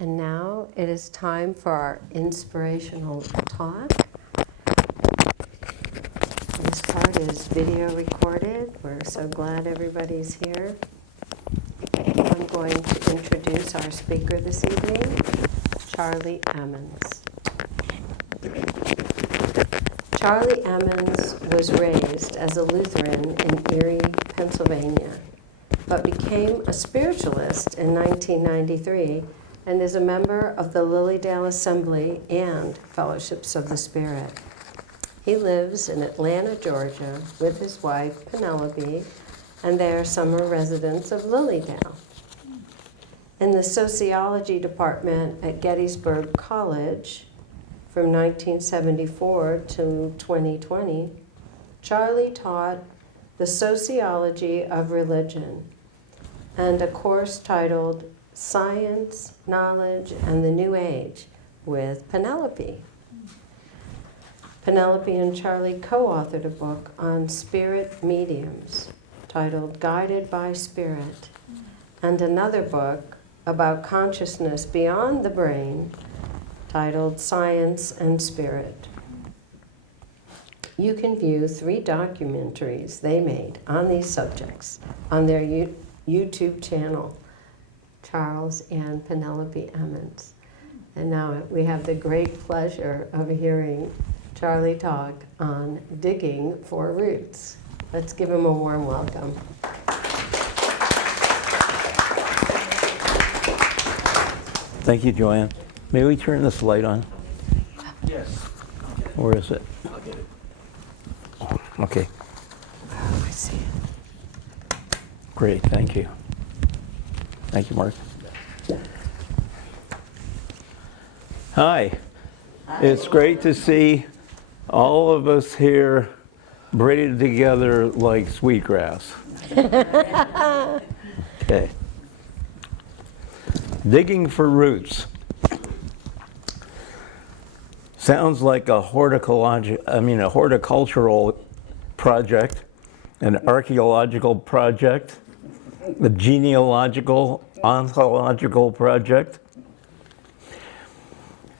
And now it is time for our inspirational talk. This part is video recorded. We're so glad everybody's here. I'm going to introduce our speaker this evening, Charlie Emmons. Charlie Emmons was raised as a Lutheran in Erie, Pennsylvania, but became a spiritualist in 1993 and is a member of the Lilydale Assembly and Fellowships of the Spirit. He lives in Atlanta, Georgia, with his wife, Penelope, and they are summer residents of Lilydale. In the sociology department at Gettysburg College, from 1974 to 2020, Charlie taught the sociology of religion and a course titled Science, Knowledge, and the New Age with Penelope. Penelope and Charlie co-authored a book on spirit mediums titled Guided by Spirit, and another book about consciousness beyond the brain titled Science and Spirit. You can view 3 documentaries they made on these subjects on their YouTube channel, Charles and Penelope Emmons. And now we have the great pleasure of hearing Charlie talk on digging for roots. Let's give him a warm welcome. Thank you, Joanne. May we turn this light on? Yes. Where is it? I'll get it. Okay, Oh, I see it. great, thank you. Thank you, Mark. Hi. It's great to see all of us here braided together like sweetgrass. Okay. Digging for roots. Sounds like a horticultural project, an archaeological project, a genealogical, ontological project.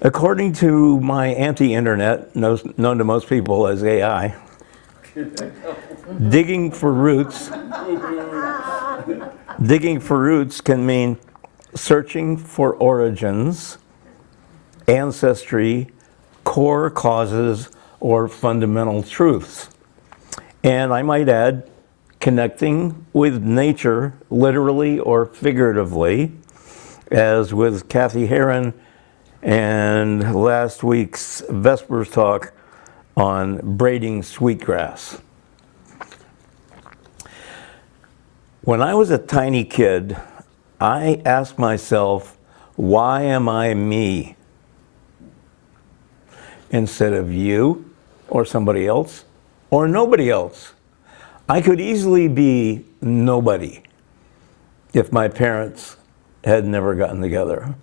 According to my anti-internet, known to most people as AI, digging for roots can mean searching for origins, ancestry, core causes, or fundamental truths. And I might add, connecting with nature, literally or figuratively, as with Kathy Heron and last week's Vespers Talk on braiding sweetgrass. When I was a tiny kid, I asked myself, why am I me? Instead of you, or somebody else, or nobody else. I could easily be nobody if my parents had never gotten together.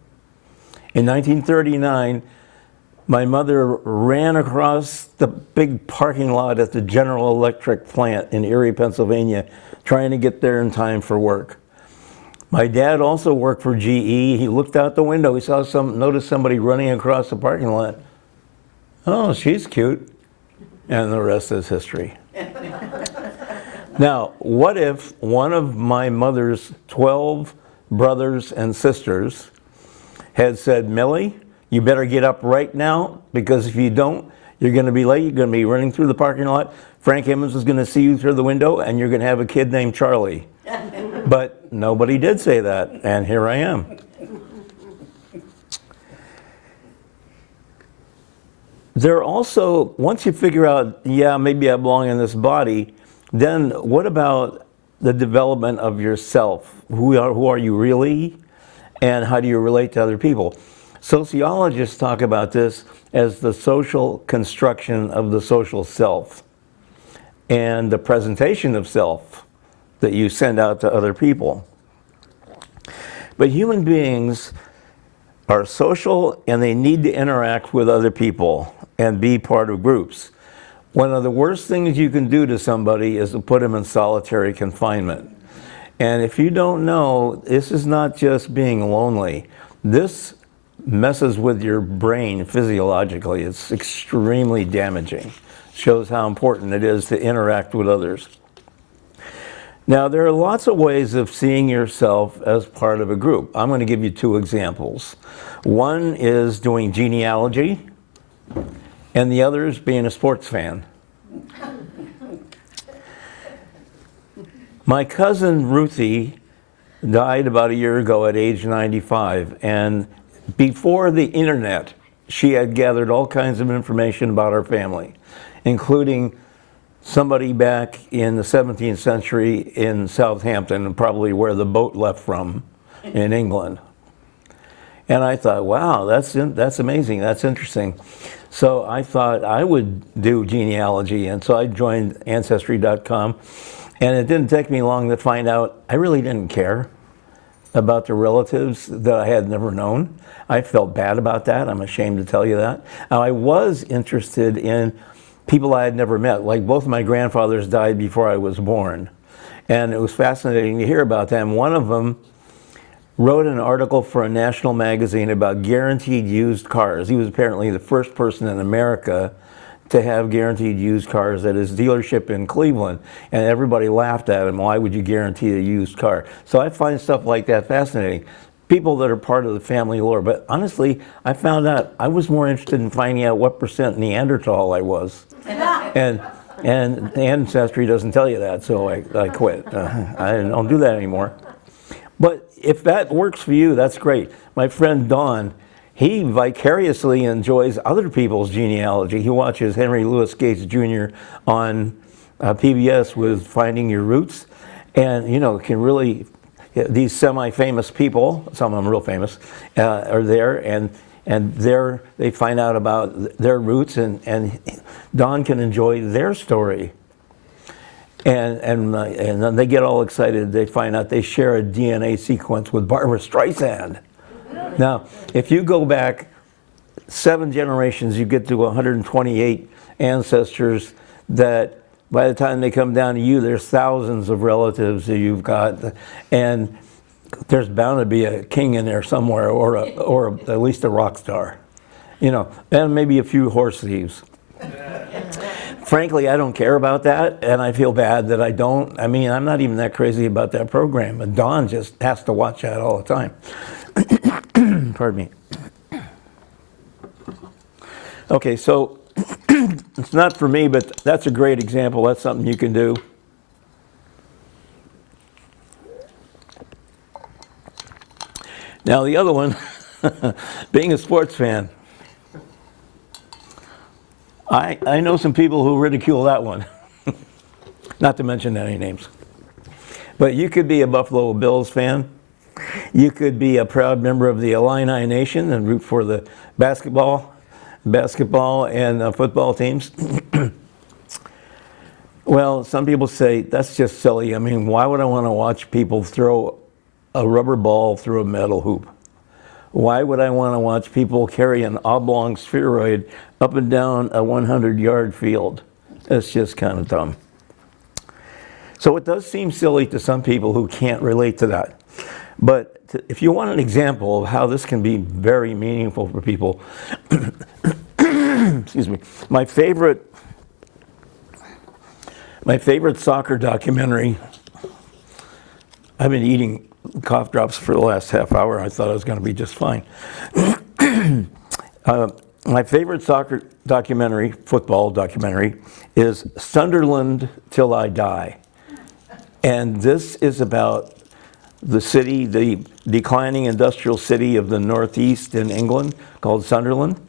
In 1939, my mother ran across the big parking lot at the General Electric plant in Erie, Pennsylvania, trying to get there in time for work. My dad also worked for GE. He looked out the window. He noticed somebody running across the parking lot. Oh, she's cute. And the rest is history. Now, what if one of my mother's 12 brothers and sisters had said, Millie, you better get up right now, because if you don't, you're going to be late. You're going to be running through the parking lot. Frank Emmons is going to see you through the window, and you're going to have a kid named Charlie. But nobody did say that, and here I am. There also, once you figure out, yeah, maybe I belong in this body, then what about the development of yourself? Who are you really? And how do you relate to other people? Sociologists talk about this as the social construction of the social self and the presentation of self that you send out to other people. But human beings are social, and they need to interact with other people and be part of groups. One of the worst things you can do to somebody is to put them in solitary confinement. And if you don't know, this is not just being lonely. This messes with your brain physiologically. It's extremely damaging. Shows how important it is to interact with others. Now, there are lots of ways of seeing yourself as part of a group. I'm going to give you 2 examples. One is doing genealogy, and the other is being a sports fan. My cousin Ruthie died about a year ago at age 95, and before the internet, she had gathered all kinds of information about our family, including somebody back in the 17th century in Southampton, probably where the boat left from in England. And I thought, wow, that's amazing, that's interesting. So I thought I would do genealogy, and so I joined Ancestry.com, and it didn't take me long to find out I really didn't care about the relatives that I had never known. I felt bad about that, I'm ashamed to tell you that. Now, I was interested in people I had never met, like both my grandfathers died before I was born. And it was fascinating to hear about them. One of them wrote an article for a national magazine about guaranteed used cars. He was apparently the first person in America to have guaranteed used cars at his dealership in Cleveland. And everybody laughed at him, why would you guarantee a used car? So I find stuff like that fascinating. People that are part of the family lore. But honestly, I found out I was more interested in finding out what % Neanderthal I was. And Ancestry doesn't tell you that, so I quit. I don't do that anymore. But if that works for you, that's great. My friend Don, he vicariously enjoys other people's genealogy. He watches Henry Louis Gates Jr. on PBS with Finding Your Roots, and can really, these semi-famous people, some of them real famous, are there, and there they find out about their roots, and Don can enjoy their story. And then they get all excited. They find out they share a DNA sequence with Barbara Streisand. Now, if you go back 7 generations, you get to 128 ancestors that by the time they come down to you, there's thousands of relatives that you've got. And there's bound to be a king in there somewhere, or at least a rock star. And maybe a few horse thieves. Frankly, I don't care about that, and I feel bad that I don't. I mean, I'm not even that crazy about that program, but Don just has to watch that all the time. Pardon me. Okay, so it's not for me, but that's a great example. That's something you can do. Now, the other one, being a sports fan. I know some people who ridicule that one, not to mention any names. But you could be a Buffalo Bills fan. You could be a proud member of the Illini Nation and root for the basketball and football teams. Well, some people say, that's just silly. I mean, why would I want to watch people throw a rubber ball through a metal hoop? Why would I want to watch people carry an oblong spheroid up and down a 100-yard field? It's just kind of dumb. So it does seem silly to some people who can't relate to that. But if you want an example of how this can be very meaningful for people, excuse me, my favorite soccer documentary, I've been eating cough drops for the last half hour. I thought I was going to be just fine. My favorite soccer documentary, football documentary, is Sunderland Till I Die. And this is about the city, the declining industrial city of the Northeast in England called Sunderland.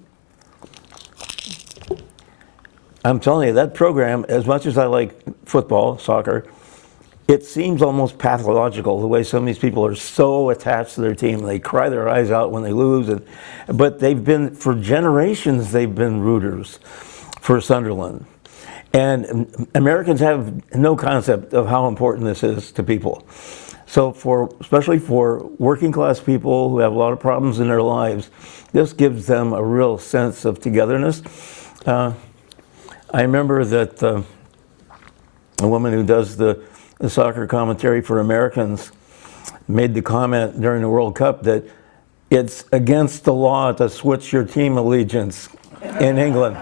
I'm telling you, that program, as much as I like football, soccer, it seems almost pathological the way some of these people are so attached to their team. They cry their eyes out when they lose. But they've been, for generations, they've been rooters for Sunderland. And Americans have no concept of how important this is to people. So especially for working class people who have a lot of problems in their lives, this gives them a real sense of togetherness. I remember that a woman who does the soccer commentary for Americans made the comment during the World Cup that it's against the law to switch your team allegiance in England.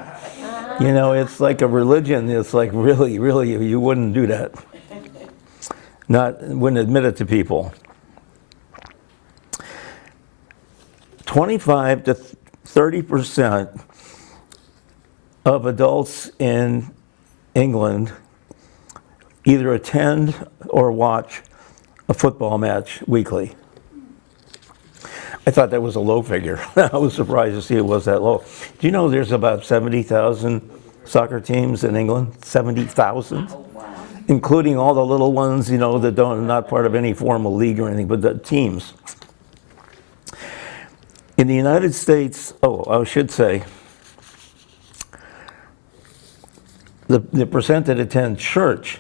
You know, it's like a religion. It's like really, you wouldn't do that. Wouldn't admit it to people. 25 to 30% of adults in England either attend or watch a football match weekly. I thought that was a low figure. I was surprised to see it was that low. Do you know there's about 70,000 soccer teams in England? 70,000? Including all the little ones, you know, that not part of any formal league or anything, but the teams. In the United States, I should say, the percent that attend church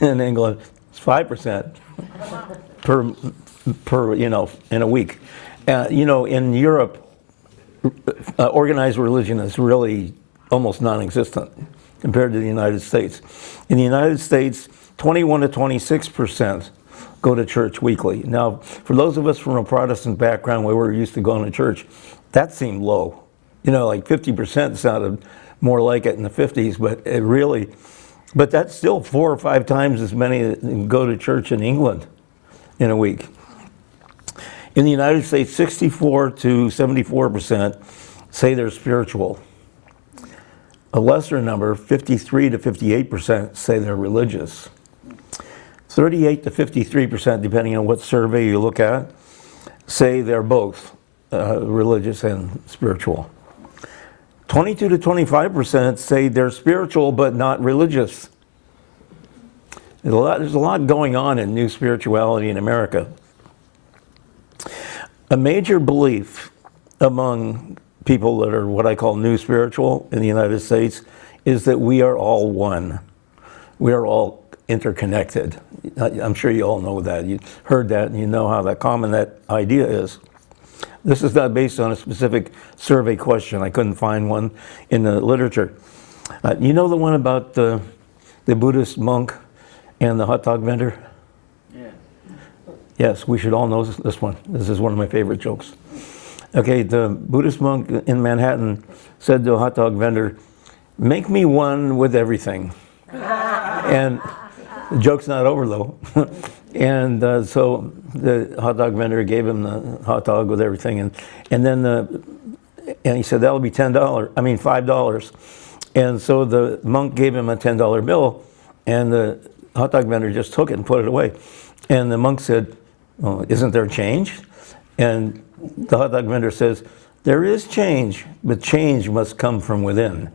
in England is 5% per in a week. In Europe, organized religion is really almost non-existent compared to the United States. In the United States, 21 to 26% go to church weekly. Now, for those of us from a Protestant background where we're used to going to church, that seemed low. Like 50% sounded more like it in the 50s, but that's still 4 or 5 times as many that go to church in England in a week. In the United States, 64 to 74% say they're spiritual. A lesser number, 53 to 58%, say they're religious. 38 to 53%, depending on what survey you look at, say they're both religious and spiritual. 22 to 25% say they're spiritual but not religious. There's a lot going on in new spirituality in America. A major belief among people that are what I call new spiritual in the United States is that we are all one. We are all interconnected. I'm sure you all know that. You heard that and you know how common that idea is. This is not based on a specific survey question. I couldn't find one in the literature. You know the one about the Buddhist monk and the hot dog vendor? Yeah. Yes, we should all know this one. This is one of my favorite jokes. Okay, the Buddhist monk in Manhattan said to a hot dog vendor, "Make me one with everything." And the joke's not over though. And so the hot dog vendor gave him the hot dog with everything, and then he said that'll be $5. And so the monk gave him a $10 bill, and the hot dog vendor just took it and put it away. And the monk said, "Well, isn't there change?" And the hot dog vendor says, "There is change, but change must come from within."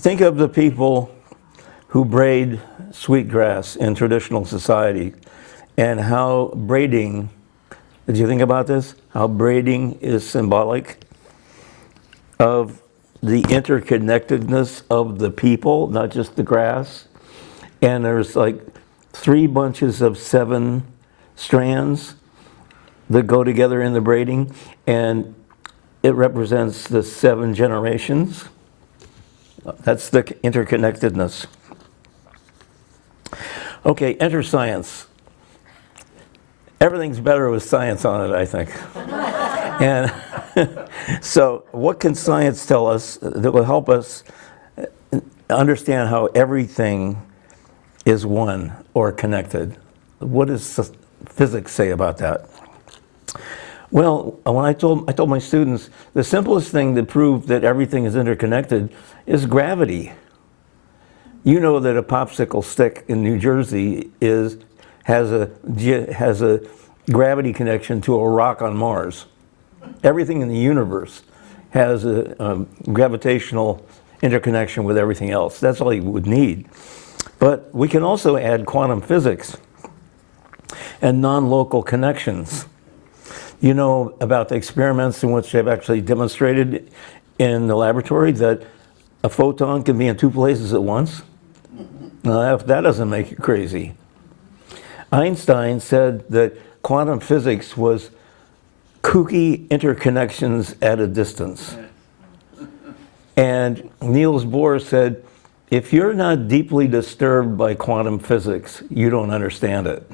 Think of the people who braid sweetgrass in traditional society and how braiding, did you think about this? How braiding is symbolic of the interconnectedness of the people, not just the grass. And there's like 3 bunches of 7 strands that go together in the braiding, and it represents the 7 generations. That's the interconnectedness. Okay, enter science. Everything's better with science on it, I think. And so what can science tell us that will help us understand how everything is one or connected? What does physics say about that? Well, when I told my students, the simplest thing to prove that everything is interconnected is gravity. You know that a popsicle stick in New Jersey has a gravity connection to a rock on Mars. Everything in the universe has a gravitational interconnection with everything else. That's all you would need. But we can also add quantum physics and non-local connections. You know about the experiments in which they've actually demonstrated in the laboratory that a photon can be in 2 places at once? Now, if that doesn't make you crazy. Einstein said that quantum physics was kooky interconnections at a distance. And Niels Bohr said if you're not deeply disturbed by quantum physics, you don't understand it.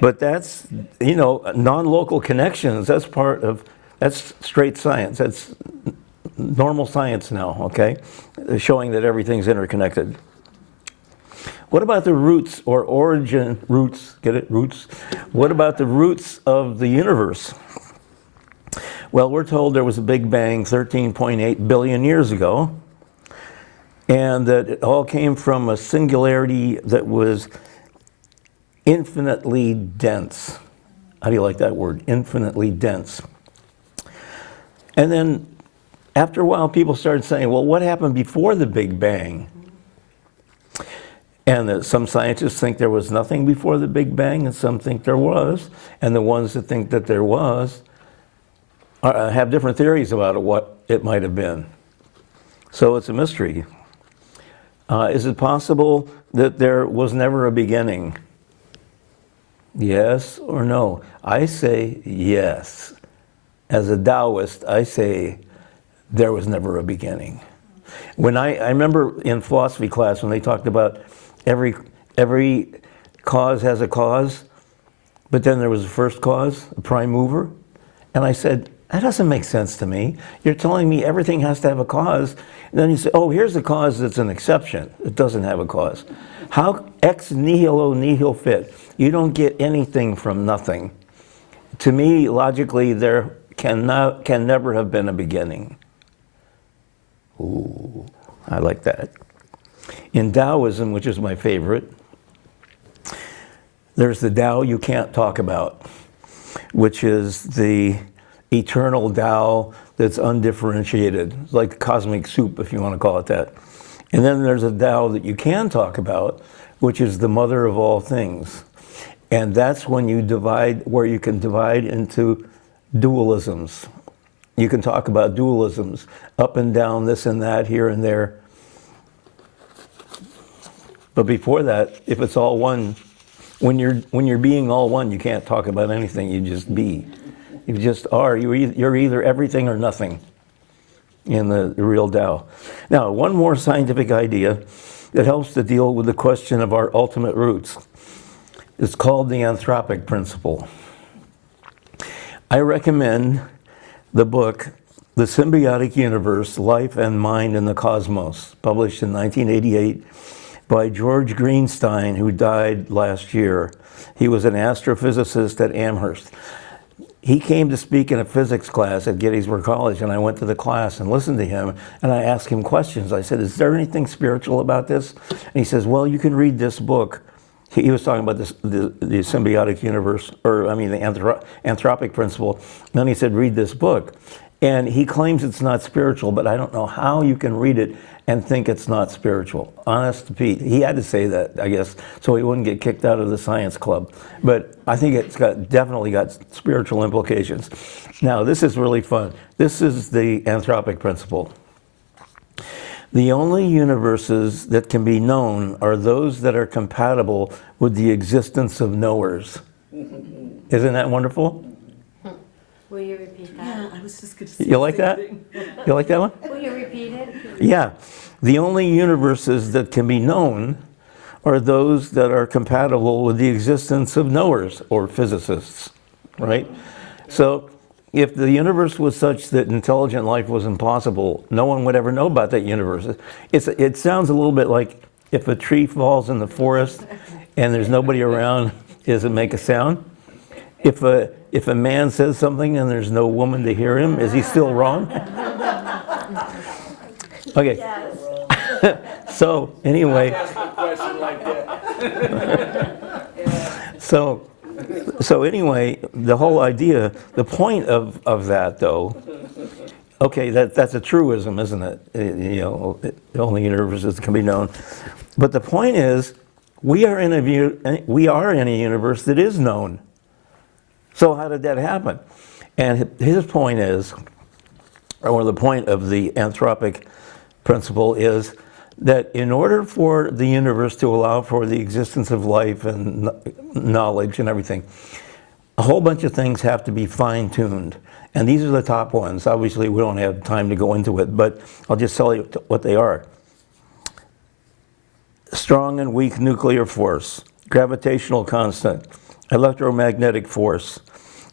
But that's, non-local connections, that's straight science. That's normal science now, okay? Showing that everything's interconnected. What about the roots or origin, roots, get it, roots? What about the roots of the universe? Well, we're told there was a Big Bang 13.8 billion years ago, and that it all came from a singularity that was infinitely dense. How do you like that word? Infinitely dense. And then after a while, people started saying, well, what happened before the Big Bang? And some scientists think there was nothing before the Big Bang, and some think there was. And the ones that think that there was have different theories about what it might have been. So it's a mystery. Is it possible that there was never a beginning? Yes or no? I say yes. As a Taoist, I say there was never a beginning. When I remember in philosophy class when they talked about every cause has a cause, but then there was a first cause, a prime mover, and I said, that doesn't make sense to me. You're telling me everything has to have a cause, and then you say, oh, here's a cause that's an exception. It doesn't have a cause. How ex nihilo nihil fit? You don't get anything from nothing. To me, logically, there can never have been a beginning. Ooh, I like that. In Taoism, which is my favorite, there's the Tao you can't talk about, which is the eternal Tao that's undifferentiated, like cosmic soup, if you want to call it that. And then there's a Tao that you can talk about, which is the mother of all things. And that's when you divide, where you can divide into dualisms. You can talk about dualisms, up and down, this and that, here and there. But before that, if it's all one, when you're being all one, you can't talk about anything, you just be. You just are. You're either everything or nothing in the real Tao. Now, one more scientific idea that helps to deal with the question of our ultimate roots. It's called the anthropic principle. I recommend the book, The Symbiotic Universe, Life and Mind in the Cosmos, published in 1988 by George Greenstein, who died last year. He was an astrophysicist at Amherst. He came to speak in a physics class at Gettysburg College, and I went to the class and listened to him, and I asked him questions. I said, is there anything spiritual about this? And he says, well, you can read this book. He was talking about the symbiotic universe, the anthropic principle. And then he said, read this book. And he claims it's not spiritual, but I don't know how you can read it and think it's not spiritual. Honest to Pete. He had to say that, I guess, so he wouldn't get kicked out of the science club. But I think it's definitely got spiritual implications. Now, this is really fun. This is the anthropic principle. The only universes that can be known are those that are compatible with the existence of knowers. Isn't that wonderful? Will you repeat that? Yeah, I was just going to say You like that? You like that one? Will you repeat it? Yeah. The only universes that can be known are those that are compatible with the existence of knowers or physicists, right? So if the universe was such that intelligent life was impossible, no one would ever know about that universe. It sounds a little bit like if a tree falls in the forest and there's nobody around, does it make a sound? If a man says something and there's no woman to hear him, is he still wrong? Okay. Yes. So anyway, Ask a question like that. so anyway, the whole idea, the point of that though, okay, that's a truism, isn't it? The only universes can be known. But the point is, we are in a universe that is known. So how did that happen? And his point is, or the point of the anthropic principle is that in order for the universe to allow for the existence of life and knowledge and everything, a whole bunch of things have to be fine-tuned. And these are the top ones. Obviously, we don't have time to go into it, but I'll just tell you what they are. Strong and weak nuclear force, gravitational constant, electromagnetic force,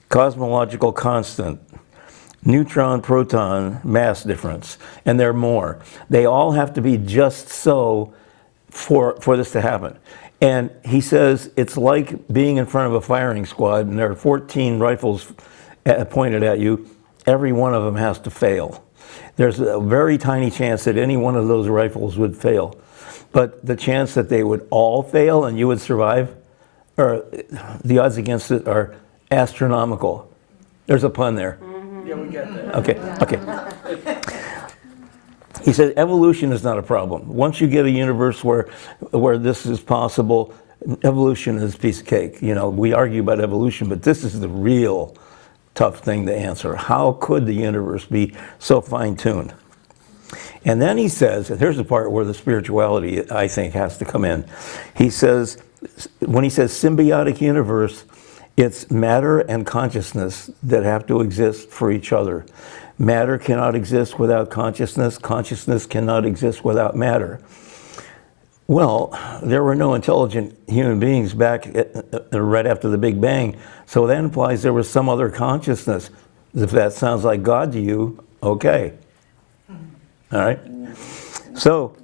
cosmological constant, neutron-proton mass difference, and there are more. They all have to be just so for this to happen. And he says it's like being in front of a firing squad and there are 14 rifles pointed at you. Every one of them has to fail. There's a very tiny chance that any one of those rifles would fail. But the chance that they would all fail and you would survive, or the odds against it are astronomical. There's a pun there. Yeah, we get that. Okay. He said evolution is not a problem. Once you get a universe where this is possible, evolution is a piece of cake. You know, we argue about evolution, but this is the real tough thing to answer. How could the universe be so fine-tuned? And then he says, and here's the part where the spirituality, I think, has to come in. He says, when he says symbiotic universe, it's matter and consciousness that have to exist for each other. Matter cannot exist without consciousness. Consciousness cannot exist without matter. Well, there were no intelligent human beings back right after the Big Bang, so that implies there was some other consciousness. If that sounds like God to you, okay. All right? So,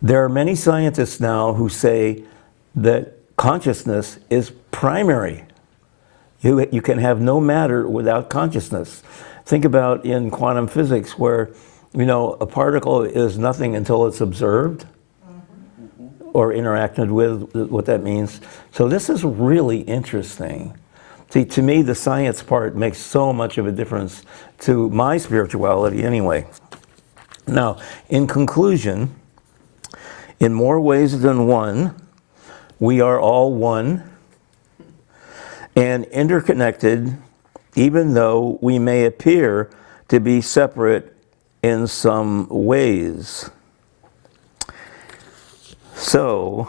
there are many scientists now who say that consciousness is primary. You can have no matter without consciousness. Think about in quantum physics where, you know, a particle is nothing until it's observed or interacted with, what that means. So this is really interesting. See, to me, the science part makes so much of a difference to my spirituality anyway. Now, in conclusion, in more ways than one, we are all one and interconnected, even though we may appear to be separate in some ways. So,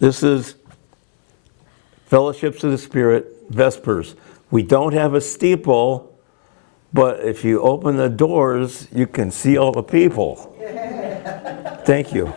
this is Fellowships of the Spirit, Vespers. We don't have a steeple, but if you open the doors, you can see all the people. Thank you.